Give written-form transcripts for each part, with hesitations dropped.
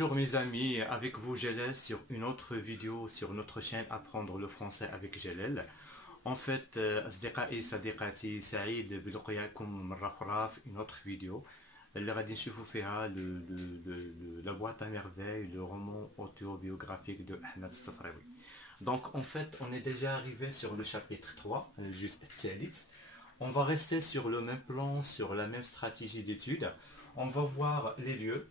Bonjour mes amis, avec vous Jalel sur une autre vidéo sur notre chaîne Apprendre le français avec Jalel. En fait, أصدقائي صديقاتي سعيد بلقياكم مرة أخرى في une autre vidéo اللي غادي نشوفوا فيها la boîte à merveille, le roman autobiographique de Ahmed الصفراوي. Donc en fait, on est déjà arrivé sur le chapitre 3, juste الثالث. On va rester sur le même plan, sur la même stratégie d'étude. On va voir les lieux.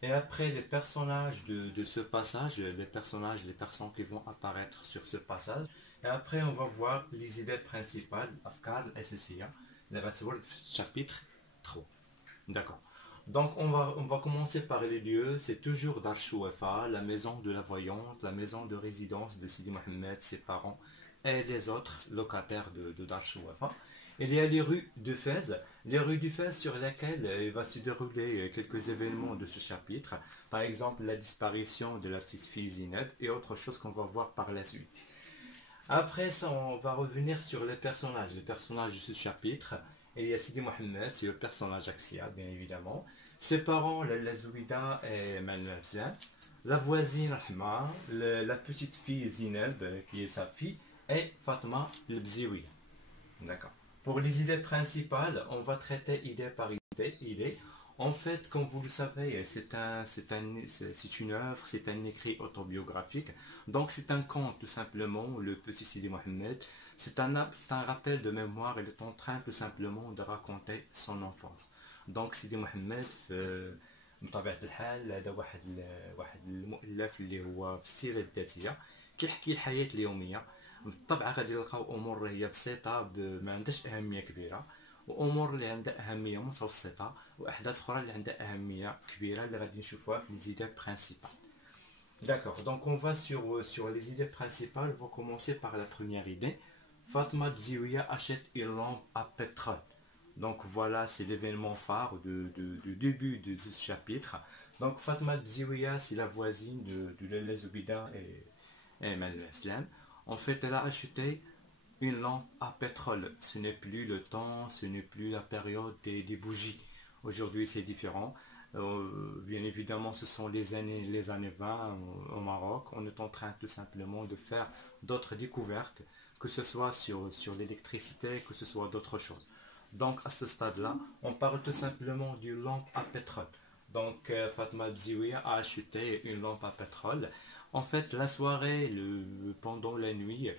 Et après, les personnages de ce passage, les personnes qui vont apparaître sur ce passage. Et après, on va voir les idées principales, أفكار الأساسية, اللي غتورد في chapitre 3. D'accord. Donc, on va commencer par les lieux. C'est toujours Dar Chouefa, la maison de la voyante, la maison de résidence de Sidi Mohamed, ses parents et les autres locataires de Dar Chouefa. Il y a les rues de Fès, sur lesquelles il va se dérouler quelques événements de ce chapitre. Par exemple, la disparition de la petite fille Zineb et autre chose qu'on va voir par la suite. Après ça, on va revenir sur les personnages de ce chapitre. Il y a Sidi Mohamed, c'est le personnage axial, bien évidemment. Ses parents, la Zoubida et Manuel Abslan. La voisine Rahma, la petite fille Zineb, qui est sa fille, et Fatma le Bzioui. D'accord. Pour les idées principales, on va traiter idée par idée. En fait, comme vous le savez, c'est une œuvre, c'est un écrit autobiographique. Donc c'est un conte tout simplement, le petit Sidi Mohamed. C'est un rappel de mémoire, il est en train tout simplement de raconter son enfance. Donc Sidi Mohamed, بطبيعة الحال هذا واحد المؤلف اللي هو في السيرة الذاتية كيحكي الحياة اليومية. بالطبع غادي نلقاو امور هي بسيطه ما عندهاش اهميه كبيره، وامور اللي عندها اهميه متوسطه، واحداث اخرى اللي عندها اهميه كبيره اللي غادي نشوفوها في les idées principales. D'accord, donc on va sur les idées principales. On va commencer par la première idée. Fatma Bzioui achète une lampe à pétrole. Donc voilà, c'est l'événement phare du début de ce chapitre. Donc Fatma Bzioui, c'est la voisine de Lella Zoubida et Manuel Aslam. En fait, elle a acheté une lampe à pétrole. Ce n'est plus le temps, ce n'est plus la période des bougies. Aujourd'hui, c'est différent. Bien évidemment, ce sont les années 20 au Maroc. On est en train tout simplement de faire d'autres découvertes, que ce soit sur l'électricité, que ce soit d'autres choses. Donc, à ce stade-là, on parle tout simplement d'une lampe à pétrole. Donc, Fatma Bzioui a acheté une lampe à pétrole. En fait, la soirée, pendant la nuit,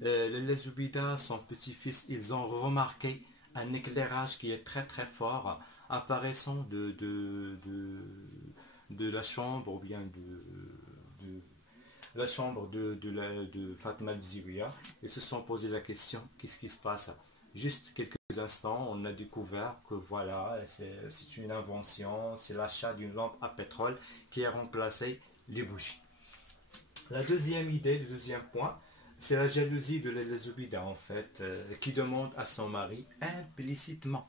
les Zoubida, son petit-fils, ils ont remarqué un éclairage qui est très très fort apparaissant de la chambre ou bien de la chambre de Fatma Bzioui. Ils se sont posé la question, qu'est-ce qui se passe? Juste quelques instants, on a découvert que voilà, c'est une invention, c'est l'achat d'une lampe à pétrole qui a remplacé les bougies. La deuxième idée, le deuxième point, c'est la jalousie de la Zoubida en fait, qui demande à son mari implicitement.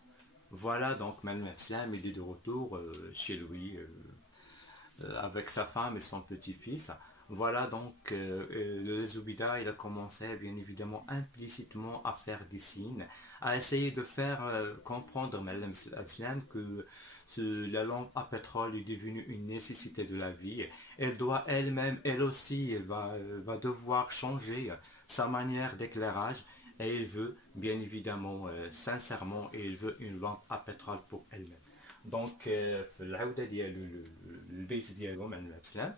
Voilà, donc Manuel Abslam, il est de retour chez lui avec sa femme et son petit-fils. Voilà, donc le Zoubida, il a commencé bien évidemment implicitement à faire des signes, à essayer de faire comprendre Manuel Abslam que la lampe à pétrole est devenue une nécessité de la vie. Elle doit elle-même, elle aussi, elle va devoir changer sa manière d'éclairage, et elle veut bien évidemment, sincèrement, et elle veut une lampe à pétrole pour elle-même. Donc, في العودة ديالو البيت ديالو مع العسلام،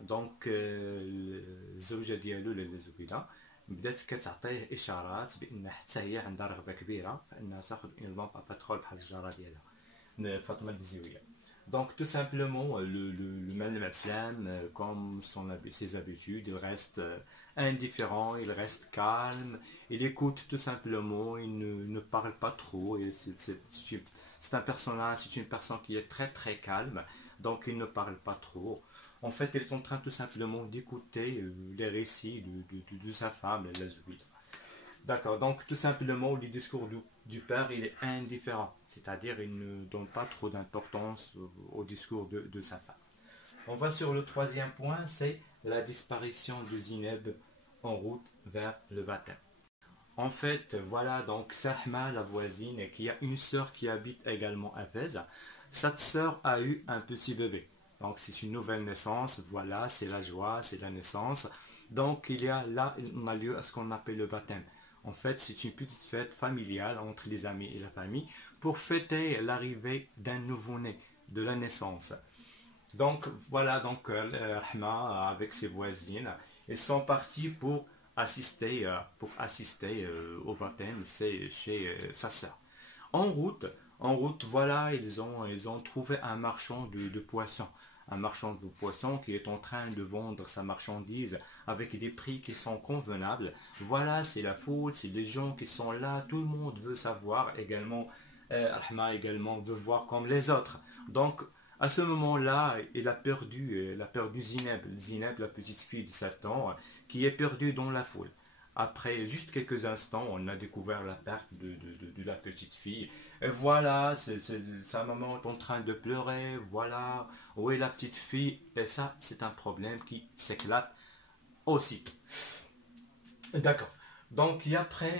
دونك الزوجة ديالو لاله زبيدة بدات كتعطيه اشارات بان حتى هي عندها رغبه كبيره في انها تاخذ اون لامب ا بترول بحال الجاره ديالها فاطمه البزيويه. Donc tout simplement, le Manuel Abslam, comme ses habitudes, il reste indifférent, il reste calme, il écoute tout simplement, il ne parle pas trop. C'est un personnage, c'est une personne qui est très très calme, donc il ne parle pas trop. En fait, il est en train tout simplement d'écouter les récits de sa femme, la Zoubida. D'accord, donc tout simplement le discours du père il est indifférent, c'est-à-dire il ne donne pas trop d'importance au discours de sa femme. On va sur le troisième point, c'est la disparition de Zineb en route vers le baptême. En fait, voilà donc Sahma, la voisine, qui a une sœur qui habite également à Fès. Cette sœur a eu un petit bébé. Donc c'est une nouvelle naissance, voilà, c'est la joie, c'est la naissance. Donc il y a là, on a lieu à ce qu'on appelle le baptême. En fait, c'est une petite fête familiale entre les amis et la famille pour fêter l'arrivée d'un nouveau-né, de la naissance. Donc voilà, donc Rahma avec ses voisines, ils sont partis pour assister au baptême, c'est chez sa sœur. En route, voilà, ils ont trouvé un marchand de poissons. Un marchand de poissons qui est en train de vendre sa marchandise avec des prix qui sont convenables. Voilà, c'est la foule, c'est des gens qui sont là, tout le monde veut savoir également. Rahma également veut voir comme les autres. Donc, à ce moment-là, il a perdu Zineb, la petite fille de 7 ans, qui est perdue dans la foule. Après juste quelques instants, on a découvert la perte de la petite fille. Et voilà, sa maman est en train de pleurer. Voilà, où est la petite fille? Et ça, c'est un problème qui s'éclate aussi. D'accord. Donc, et après,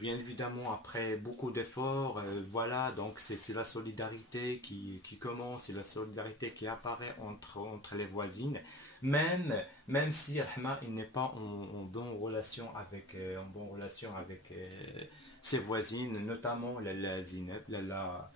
bien évidemment, après beaucoup d'efforts, voilà, donc c'est la solidarité qui commence, c'est la solidarité qui apparaît entre les voisines, même, même si Rahma il n'est pas en bonne relation avec ses voisines, notamment la Zineb, la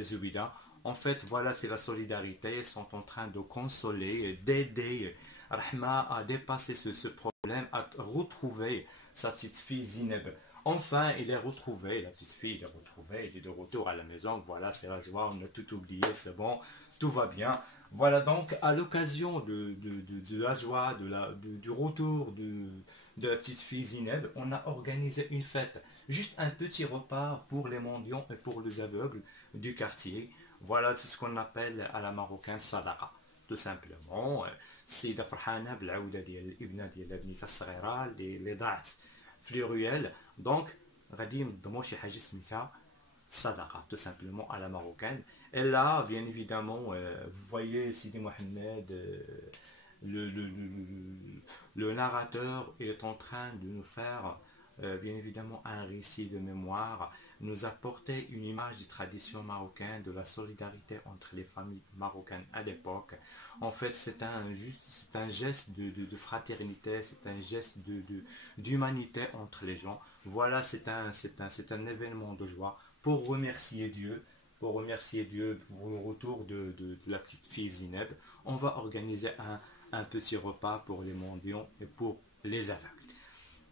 Zouida. En fait, voilà, c'est la solidarité, ils sont en train de consoler, d'aider Rahma à dépasser ce problème, à retrouver sa petite fille Zineb. Enfin, il est retrouvé, la petite fille, il est retrouvé, il est de retour à la maison. Voilà, c'est la joie, on a tout oublié, c'est bon, tout va bien. Voilà donc, à l'occasion de la joie, du retour de la petite fille Zineb, on a organisé une fête. Juste un petit repas pour les mendiants et pour les aveugles du quartier. Voilà, c'est ce qu'on appelle à la marocaine sadaqa. Tout simplement, السيدة فرحانة بالعودة ديال الابنة ديالها بنيتها الصغيرة اللي ضاعت في لي رويال دونك غادي ينظموا شي حاجة سميتها صدقة tout simplement à la marocaine. Et là, bien évidemment, vous voyez Sidi Mohamed, le narrateur est en train de nous faire bien évidemment un récit de mémoire, nous apporter une image des traditions marocaines, de la solidarité entre les familles marocaines à l'époque. En fait, c'est un geste fraternité, c'est un geste d'humanité entre les gens. Voilà, c'est un événement de joie pour remercier Dieu pour le retour de la petite fille Zineb. On va organiser un petit repas pour les mendiants et pour les aveugles.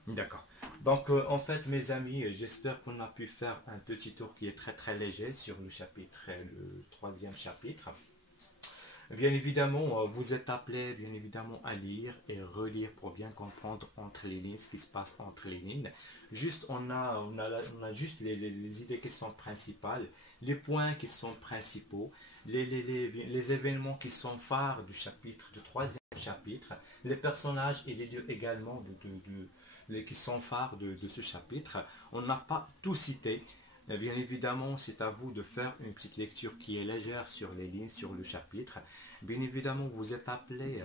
D'accord. Donc, en fait, mes amis, j'espère qu'on a pu faire un petit tour qui est très très léger sur le chapitre, le troisième chapitre. Bien évidemment, vous êtes appelés bien évidemment à lire et relire pour bien comprendre entre les lignes ce qui se passe entre les lignes. Juste, on a juste les idées qui sont principales, les points qui sont principaux, les événements qui sont phares du chapitre, du troisième chapitre, les personnages et les lieux également qui sont phares de ce chapitre. On n'a pas tout cité. Bien évidemment, c'est à vous de faire une petite lecture qui est légère sur les lignes, sur le chapitre. Bien évidemment, vous êtes appelé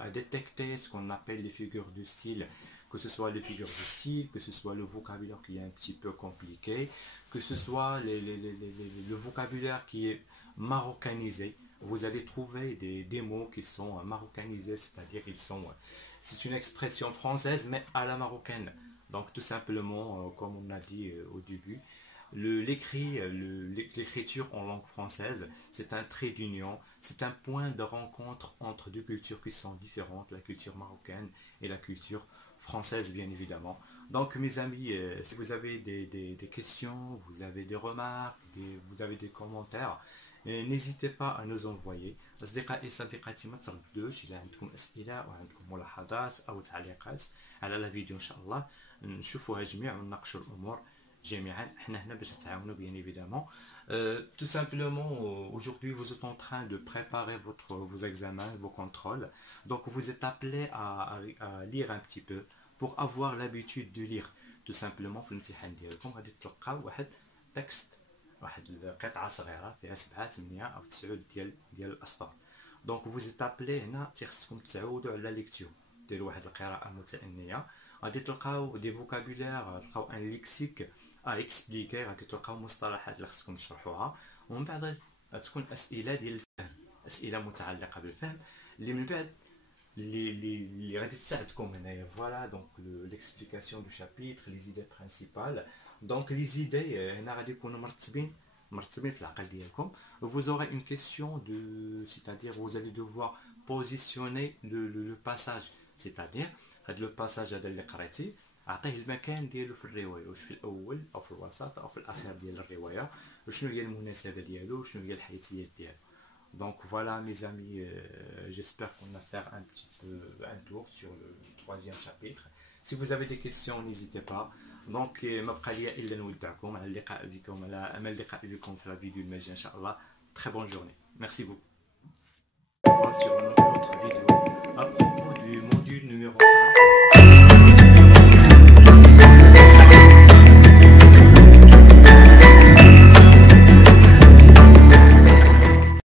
à détecter ce qu'on appelle les figures de style, que ce soit les figures de style, que ce soit le vocabulaire qui est un petit peu compliqué, que ce soit le vocabulaire qui est marocanisé. Vous allez trouver des mots qui sont marocanisés, c'est-à-dire c'est une expression française mais à la marocaine. Donc tout simplement, comme on a dit au début, l'écriture en langue française, c'est un trait d'union, c'est un point de rencontre entre deux cultures qui sont différentes, la culture marocaine et la culture française bien évidemment. Donc mes amis, si vous avez des questions, vous avez des remarques, vous avez des commentaires, n'hésitez pas à nous envoyer. أصدقائي صديقاتي ما تردوش إذا عندكم أسئلة وعندكم ملاحظات أو تعليقات على الفيديو إن شاء الله نشوفوها جميع ونناقشوا الأمور جميعا. احنا هنا باش نتعاونوا bien évidemment. Tout simplement, aujourd'hui vous êtes en train de préparer vos examens, vos contrôles. Donc vous êtes appelé à lire un petit peu pour avoir l'habitude de lire. Tout simplement في الامتحان ديالكم غادي تلقاو واحد تكست، واحد القطعة صغيرة فيها 7 8 أو 9 ديال الأسطر. دونك vous êtes appelé هنا خصكم تعودوا على ليكتور، ديروا واحد القراءة متأنية. غادي تلقاو دي فوكابولير، تلقاو ان ليكسيك اكسبليكي، غادي تلقاو مصطلحات اللي خصكم تشرحوها، ومن بعد تكون اسئله ديال الفهم. اسئله متعلقه بالفهم اللي من بعد اللي غادي تساعدكم هنايا. فوالا دونك l'explication du chapitre, les idées principales. Donc les idées هنا غادي يكونوا مرتبين في العقل ديالكم. Vous aurez une question de, c'est-à-dire vous allez devoir positionner le passage, c'est-à-dire هذا لو باساج هذا اللي قريتي اعطيه المكان ديالو في الروايه، واش في الاول او في الوسط او في الاخير ديال الروايه، وشنو هي المناسبه ديالو وشنو هي الحيثيات ديالو. Donc voilà mes amis, j'espère qu'on a fait un petit peu un tour sur le troisième chapitre. Si vous avez des questions n'hésitez pas. Donc ما بقى لي الا نودعكم على اللقاء بكم، على امل اللقاء بكم في الفيديو المجاي ان شاء الله. Très bonne journée. Merci beaucoup.